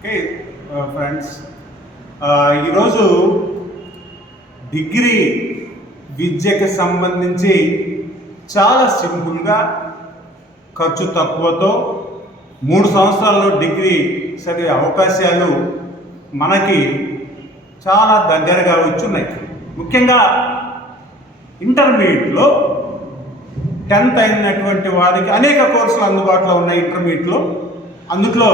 Okay friends uh, uh, ఈరోజు degree విద్యకు సంబంధించి చాలా సింపుల్గా ఖర్చు తక్కువతో మూడు సంవత్సరాల్లో డిగ్రీ చదివే అవకాశాలు మనకి చాలా దగ్గరగా వచ్చున్నాయి. ముఖ్యంగా ఇంటర్మీడియట్లో టెన్త్ అయినటువంటి వారికి అనేక కోర్సులు అందుబాటులో ఉన్నాయి ఇంటర్మీడియట్లో. అందులో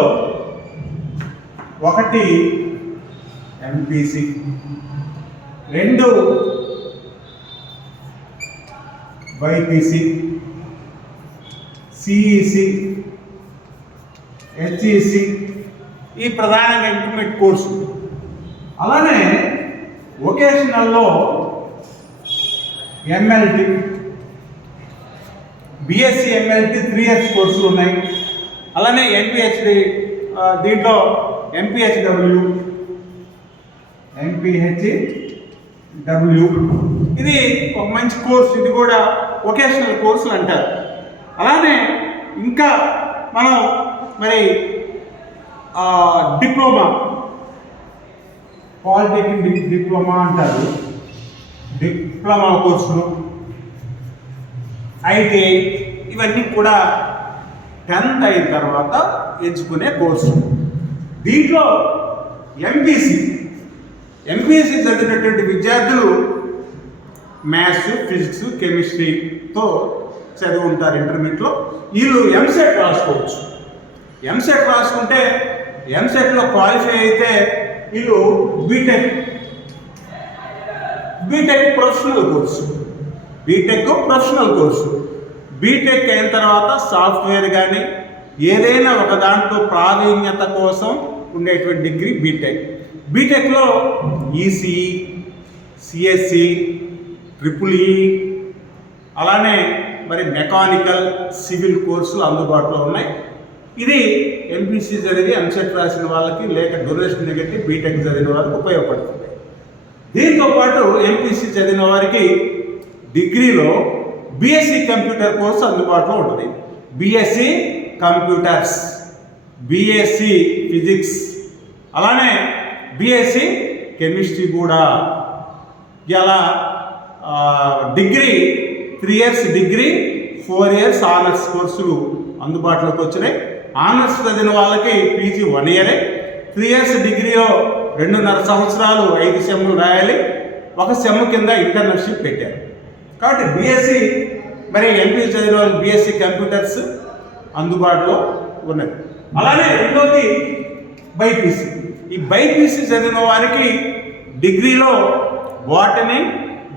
ఒకటి ఎంపీసీ రెండు వైపీసీ సిఈసి హెచ్ఈసి ఈ ప్రధానంగా ఇంటర్మీడియట్ కోర్సు అలానే వొకేషనల్లో MLT BSc MLT three years కోర్సులు ఉన్నాయి. అలానే ఎన్పిహెచ్డి దీంట్లో ఎంపీహెచ్డబ్ల్యూ ఎంపీహెచ్ డబ్ల్యూ ఇది ఒక మంచి కోర్స్ ఇది కూడా వొకేషనల్ కోర్సులు అంటారు. అలానే ఇంకా మనం మరి డిప్లొమా పాలిటెక్నిక్ డిప్లొమా అంటారు. డిప్లొమా కోర్సులు అయితే ఇవన్నీ కూడా టెన్త్ అయిన తర్వాత ఎంచుకునే కోర్సు. దీంట్లో ఎంపీసీ ఎంపీసీ చదివినటువంటి విద్యార్థులు మ్యాథ్స్ ఫిజిక్స్ కెమిస్ట్రీతో చదివి ఉంటారు ఇంటర్మీడియట్లో వీళ్ళు ఎంసెట్ రాసుకోవచ్చు. ఎంసెట్ రాసుకుంటే ఎంసెట్లో క్వాలిఫై అయితే వీళ్ళు BTech BTech professional course BTech professional course BTech అయిన తర్వాత సాఫ్ట్వేర్ కానీ ఏదైనా ఒక దాంట్లో ప్రావీణ్యత కోసం ఉండేటువంటి డిగ్రీ బీటెక్ బీటెక్లో ఈసీఈ సిఎస్సి ట్రిపుల్ ఈ అలానే మరి మెకానికల్ సివిల్ కోర్సులు అందుబాటులో ఉన్నాయి. ఇది ఎంపీసీ చదివి ఎంసెట్ రాసిన వాళ్ళకి లేక డొనేషన్ కట్టి బీటెక్ చదివిన వాళ్ళకి ఉపయోగపడుతుంది. దీంతో పాటు ఎంపీసీ చదివిన వారికి డిగ్రీలో బీఎస్సీ కంప్యూటర్ కోర్సు అందుబాటులో ఉంటుంది. బీఎస్సీ కంప్యూటర్స్ బీఎస్సీ ఫిజిక్స్ అలానే బీఎస్సీ కెమిస్ట్రీ కూడా. ఇలా degree three years degree four years honours కోర్సులు అందుబాటులోకి వచ్చినాయి. ఆనర్స్ చదివిన వాళ్ళకి పీజీ వన్ ఇయరే. త్రీ ఇయర్స్ డిగ్రీలో రెండున్నర సంవత్సరాలు ఐదు సెమ్లు రాయాలి. ఒక సెమ్ కింద ఇంటర్న్షిప్ పెట్టారు. కాబట్టి బీఎస్సీ మరి ఎంపీ చదివిన వాళ్ళు బీఎస్సీ కంప్యూటర్స్ అందుబాటులో ఉన్నది అలానే రెండోది బైపీసీ. ఈ బైపీసీ చదివిన వారికి డిగ్రీలో వాటిని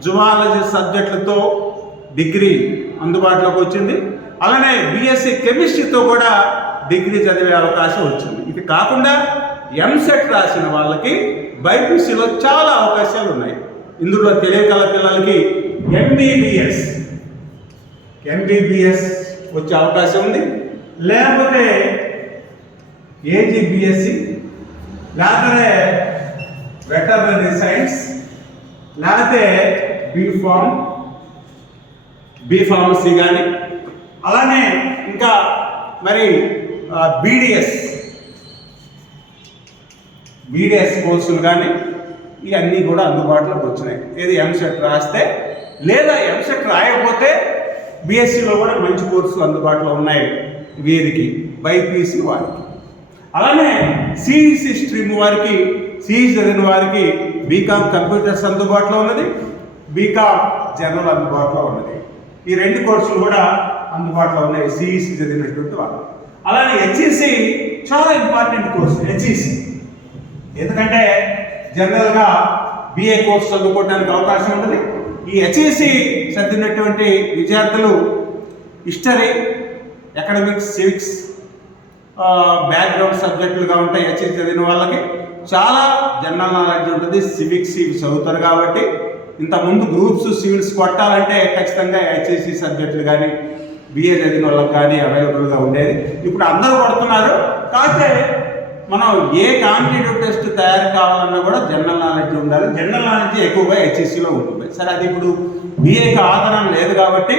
జువాలజీ సబ్జెక్టులతో డిగ్రీ అందుబాటులోకి వచ్చింది. అలానే బీఎస్సీ కెమిస్ట్రీతో కూడా డిగ్రీ చదివే అవకాశం వచ్చింది. ఇది కాకుండా ఎంసెట్ రాసిన వాళ్ళకి బైపీసీలో చాలా అవకాశాలు ఉన్నాయి. ఇందులో తెలియగల పిల్లలకి ఎంబీబీఎస్ ఎంబీబీఎస్ వచ్చే అవకాశం ఉంది. లేకపోతే ఏజీబీఎస్సి లేకపోతే వెటర్నరీ సైన్స్ లేకపోతే బీఫామ్ బీఫార్మసీ కానీ. అలానే ఇంకా మరి బీడిఎస్ బీడిఎస్ కోర్సులు కానీ ఇవన్నీ కూడా అందుబాటులోకి వచ్చినాయి. ఏది ఎంసెట్ రాస్తే లేదా ఎంసెట్ రాయకపోతే బీఎస్సీలో కూడా మంచి కోర్సులు అందుబాటులో ఉన్నాయి వీరికి బైపీసీ వారికి. అలానే సిఈసి స్ట్రీమ్ వారికి సిఈసి చదివిన వారికి బీకామ్ కంప్యూటర్స్ అందుబాటులో ఉన్నది బీకామ్ జనరల్ అందుబాటులో ఉన్నది. ఈ రెండు కోర్సులు కూడా అందుబాటులో ఉన్నాయి సిఈసి చదివినటువంటి వాళ్ళు. అలానే హెచ్ఈసి చాలా ఇంపార్టెంట్ కోర్సు హెచ్ఈసి. ఎందుకంటే జనరల్గా బిఏ కోర్స్ చదువుకోవడానికి అవకాశం ఉంటుంది. ఈ హెచ్ఈసి చదివినటువంటి విద్యార్థులు హిస్టరీ ఎకడమిక్స్ సివిక్స్ బ్యాక్గ్రౌండ్ సబ్జెక్టులుగా ఉంటాయి హెచ్ఎస్ చదివిన వాళ్ళకి. చాలా జనరల్ నాలెడ్జ్ ఉంటుంది సివిక్స్ ఇవి చదువుతారు కాబట్టి. ఇంతకుముందు గ్రూప్స్ సివిల్స్ కొట్టాలంటే ఖచ్చితంగా హెచ్ఈసి సబ్జెక్టులు కానీ బిఏ చదివిన వాళ్ళకి కానీ అవైలబుల్గా ఉండేది. ఇప్పుడు అందరూ కొడుతున్నారు. కాకపోతే మనం ఏ కాంపిటేటివ్ టెస్ట్ తయారు కావాలన్నా కూడా జనరల్ నాలెడ్జ్ ఉండాలి. జనరల్ నాలెడ్జ్ ఎక్కువగా హెచ్ఎస్సిలో ఉంటుంది. సరే అది ఇప్పుడు బీఏకి ఆధారం లేదు కాబట్టి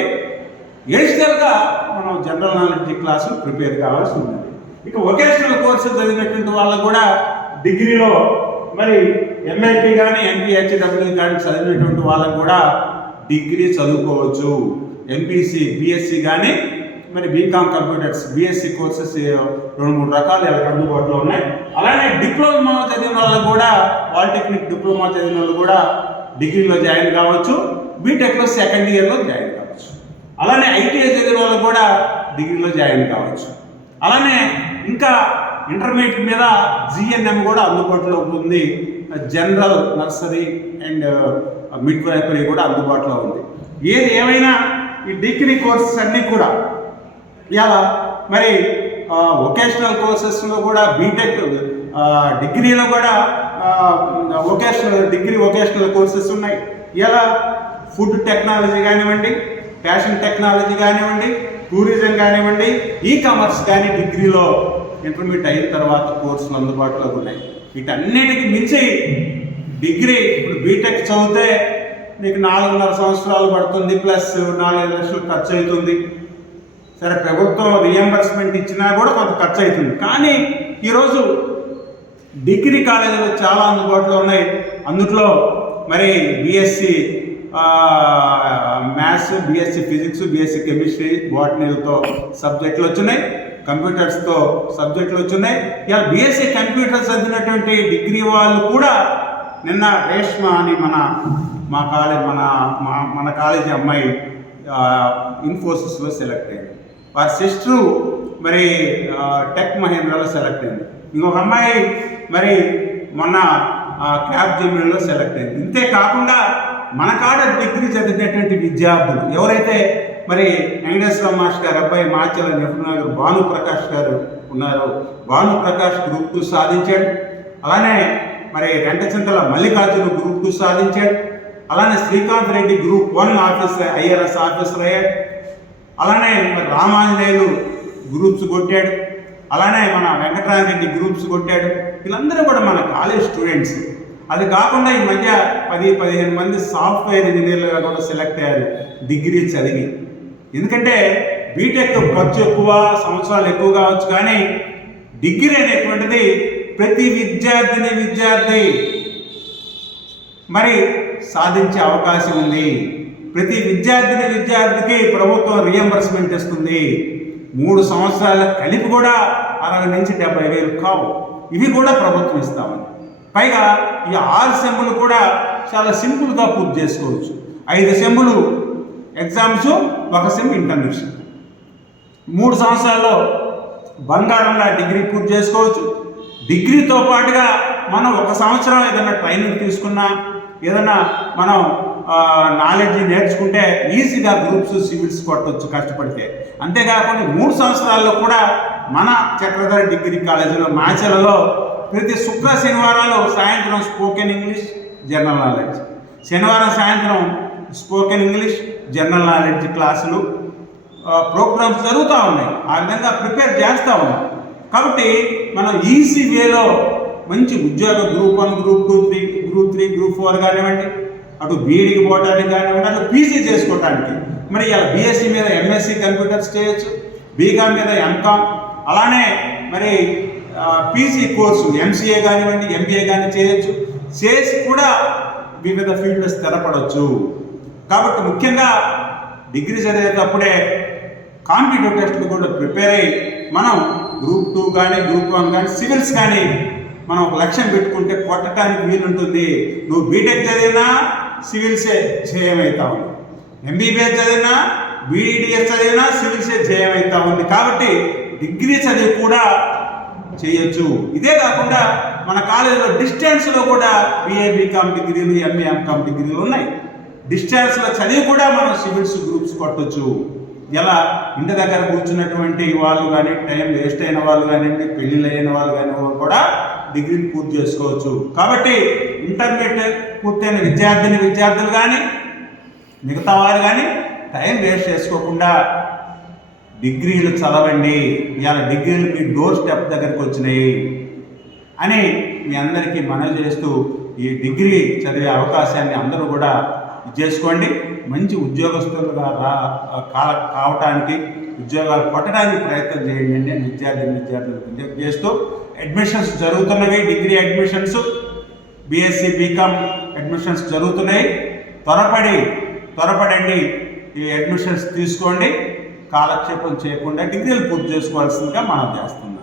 ఎడిషనల్గా మనం జనరల్ నాలెడ్జ్ క్లాసు ప్రిపేర్ కావాల్సి ఉంటుంది. ఇక వొకేషనల్ కోర్సు చదివినటువంటి వాళ్ళకు కూడా డిగ్రీలో మరి ఎంఎల్టీ కానీ ఎంపీహెచ్డబ్ల్యూ కానీ చదివినటువంటి వాళ్ళకు కూడా డిగ్రీ చదువుకోవచ్చు. ఎంపీసీ బీఎస్సీ కానీ మరి బీకామ్ కంప్యూటర్స్ బీఎస్సీ కోర్సెస్ రెండు మూడు రకాలు ఇలా అందుబాటులో ఉన్నాయి. అలానే డిప్లొమా చదివిన వాళ్ళకు కూడా పాలిటెక్నిక్ డిప్లొమా చదివిన వాళ్ళు కూడా డిగ్రీలో జాయిన్ కావచ్చు. బీటెక్లో సెకండ్ ఇయర్లో జాయిన్ కావచ్చు. అలానే ఐటీఐ చదివిన వాళ్ళకు కూడా డిగ్రీలో జాయిన్ కావచ్చు. అలానే ఇంకా ఇంటర్మీడియట్ మీద జిఎన్ఎం కూడా అందుబాటులో ఉంది. General nursery and midwifery కూడా అందుబాటులో ఉంది. ఏది ఏమైనా ఈ డిగ్రీ కోర్సెస్ అన్నీ కూడా ఇలా మరి వొకేషనల్ కోర్సెస్లో కూడా బీటెక్ డిగ్రీలో కూడా వొకేషనల్ డిగ్రీ వొకేషనల్ కోర్సెస్ ఉన్నాయి. ఇలా ఫుడ్ టెక్నాలజీ కానివ్వండి ఫ్యాషన్ టెక్నాలజీ కానివ్వండి టూరిజం కానివ్వండి ఈ కామర్స్ కానీ డిగ్రీలో ఇంటర్మీడియట్ అయిన తర్వాత కోర్సులు అందుబాటులో ఉన్నాయి. వీటన్నిటికి మించి డిగ్రీ ఇప్పుడు బీటెక్ చదివితే నీకు నాలుగున్నర సంవత్సరాలు పడుతుంది ప్లస్ నాలుగైదు లక్షలు ఖర్చు అవుతుంది సరే ప్రభుత్వం రియంబర్స్మెంట్ ఇచ్చినా కూడా కొంత ఖర్చు అవుతుంది కానీ ఈరోజు డిగ్రీ కాలేజీలు చాలా అందుబాటులో ఉన్నాయి. అందుట్లో మరి BSc maths BSc physics BSc chemistry బాటనీలతో సబ్జెక్టులు వచ్చినాయి. కంప్యూటర్స్తో సబ్జెక్టులు వచ్చినాయి. ఇలా బీఎస్సీ కంప్యూటర్స్ చదివినటువంటి డిగ్రీ వాళ్ళు కూడా నిన్న రేష్మ అని మన మా కాలేజ్ మన మా మన కాలేజీ అమ్మాయి ఇన్ఫోసిస్లో సెలెక్ట్ అయింది. వారి సిస్టరు మరి టెక్ మహేంద్రలో సెలెక్ట్ అయింది. ఇంకొక అమ్మాయి మరి మొన్న క్యాబ్ జమ్యూన్లో సెలెక్ట్ అయింది. ఇంతే కాకుండా మన కాడ డిగ్రీ చదివినటువంటి విద్యార్థులు ఎవరైతే మరి వెంకటేశ్వర మాస్టర్ గారు అబ్బాయి మాచల నిపుణులు భాను ప్రకాష్ గారు ఉన్నారు భాను ప్రకాష్ గ్రూప్ టూ సాధించాడు. అలానే మరి వెంకచింతల మల్లికార్జున గ్రూప్ టూ సాధించాడు. అలానే Srikanth Reddy group one officer IRS officer అయ్యాడు. అలానే మరి రామాంజనేయులు గ్రూప్స్ కొట్టాడు. అలానే మన వెంకటరామరెడ్డి గ్రూప్స్ కొట్టాడు. వీళ్ళందరూ కూడా మన కాలేజ్ స్టూడెంట్స్. అది కాకుండా ఈ మధ్య పది పదిహేను మంది సాఫ్ట్వేర్ ఇంజనీర్లుగా కూడా సెలెక్ట్ అయ్యారు. డిగ్రీ చదివి. ఎందుకంటే బీటెక్ ఖర్చు ఎక్కువ సంవత్సరాలు ఎక్కువ కావచ్చు కానీ డిగ్రీ అనేటువంటిది ప్రతి విద్యార్థిని విద్యార్థి మరి సాధించే అవకాశం ఉంది. ప్రతి విద్యార్థిని విద్యార్థికి ప్రభుత్వం రియంబర్స్మెంట్ ఇస్తుంది. మూడు సంవత్సరాల కలిపి కూడా అరవై నుంచి డెబ్బై వేలు కావు. ఇవి కూడా ప్రభుత్వం ఇస్తామని పైగా ఈ ఆరు సెంబులు కూడా చాలా సింపుల్గా పూర్తి చేసుకోవచ్చు. ఐదు సెంబులు ఎగ్జామ్స్ ఒక సెమ్ ఇంటర్న్షిప్ మూడు సంవత్సరాల్లో బంగారంగా డిగ్రీ పూర్తి చేసుకోవచ్చు. డిగ్రీతో పాటుగా మనం ఒక సంవత్సరం ఏదైనా ట్రైనింగ్ తీసుకున్నా ఏదైనా మనం నాలెడ్జ్ నేర్చుకుంటే ఈజీగా గ్రూప్స్ సివిల్స్ కొట్టవచ్చు కష్టపడితే. అంతేకాకుండా మూడు సంవత్సరాల్లో కూడా మన చక్రధర డిగ్రీ కాలేజీలో మాచలలో ప్రతి శుక్ర శనివారాలు సాయంత్రం స్పోకెన్ ఇంగ్లీష్ జనరల్ నాలెడ్జ్. శనివారం సాయంత్రం స్పోకెన్ ఇంగ్లీష్ జనరల్ నాలెడ్జ్ క్లాసులు ప్రోగ్రామ్స్ జరుగుతూ ఉన్నాయి. ఆ విధంగా ప్రిపేర్ చేస్తూ ఉన్నాం. కాబట్టి మనం ఈజీ వేలో మంచి ఉద్యోగ group one group two three group three group four కానివ్వండి అటు బీఈడికి పోవడానికి కానివ్వండి అటు పీజీ చేసుకోవడానికి మరి ఇలా బీఎస్సీ మీద ఎంఎస్సి కంప్యూటర్స్ చేయొచ్చు బీకామ్ మీద ఎంకామ్ అలానే మరి పీజీ కోర్సు ఎంసీఏ కానివ్వండి ఎంబీఏ కానీ చేయొచ్చు. చేసి కూడా వివిధ ఫీల్డ్లో స్థిరపడవచ్చు కాబట్టి ముఖ్యంగా డిగ్రీ చదివేటప్పుడే కాంపిటేటివ్ టెస్ట్లు కూడా ప్రిపేర్ అయ్యి మనం గ్రూప్ టూ కానీ గ్రూప్ వన్ కానీ సివిల్స్ కానీ మనం ఒక లక్ష్యం పెట్టుకుంటే కొట్టడానికి వీలుంటుంది. నువ్వు బీటెక్ చదివినా సివిల్సే జయమవుతా ఉంది. ఎంబీబీఎస్ చదివినా బీఈడిఎస్ చదివినా సివిల్సే జయమవుతా ఉంది. కాబట్టి డిగ్రీ చదివి కూడా చేయొచ్చు. ఇదే కాకుండా మన కాలేజీలో డిస్టెన్స్లో కూడా బిఏ బీకామ్ డిగ్రీలు ఎంఏ ఎంకామ్ డిగ్రీలు ఉన్నాయి. డిస్టెన్స్లో చదివి కూడా మనం సివిల్స్ గ్రూప్స్ కొట్టచ్చు ఎలా? ఇంటి దగ్గర కూర్చున్నటువంటి వాళ్ళు కానీ టైం వేస్ట్ అయిన వాళ్ళు కానివ్వండి పెళ్ళిళ్ళు అయిన వాళ్ళు కానీ కూడా డిగ్రీని పూర్తి చేసుకోవచ్చు. కాబట్టి ఇంటర్మీడియట్ పూర్తయిన విద్యార్థిని విద్యార్థులు కానీ మిగతా వారు కానీ టైం వేస్ట్ చేసుకోకుండా డిగ్రీలు చదవండి. ఇవాళ డిగ్రీలు మీ డోర్ స్టెప్ దగ్గరికి వచ్చినాయి అని మీ అందరికీ మనవి చేస్తూ ఈ డిగ్రీ చదివే అవకాశాన్ని అందరూ కూడా చేసుకోండి. మంచి ఉద్యోగస్తులుగా రా కా- కావటానికి ఉద్యోగాలు కొట్టడానికి ప్రయత్నం చేయండి అని నేను విద్యార్థులకు విజ్ఞప్తి చేస్తూ admissions జరుగుతున్నవి degree admissions BSc BCom admissions జరుగుతున్నాయి. త్వరపడి త్వరపడండి ఈ అడ్మిషన్స్ తీసుకోండి. కాలక్షేపం చేయకుండా డిగ్రీలు పూర్తి చేసుకోవాల్సిందిగా మనం చేస్తున్నాం.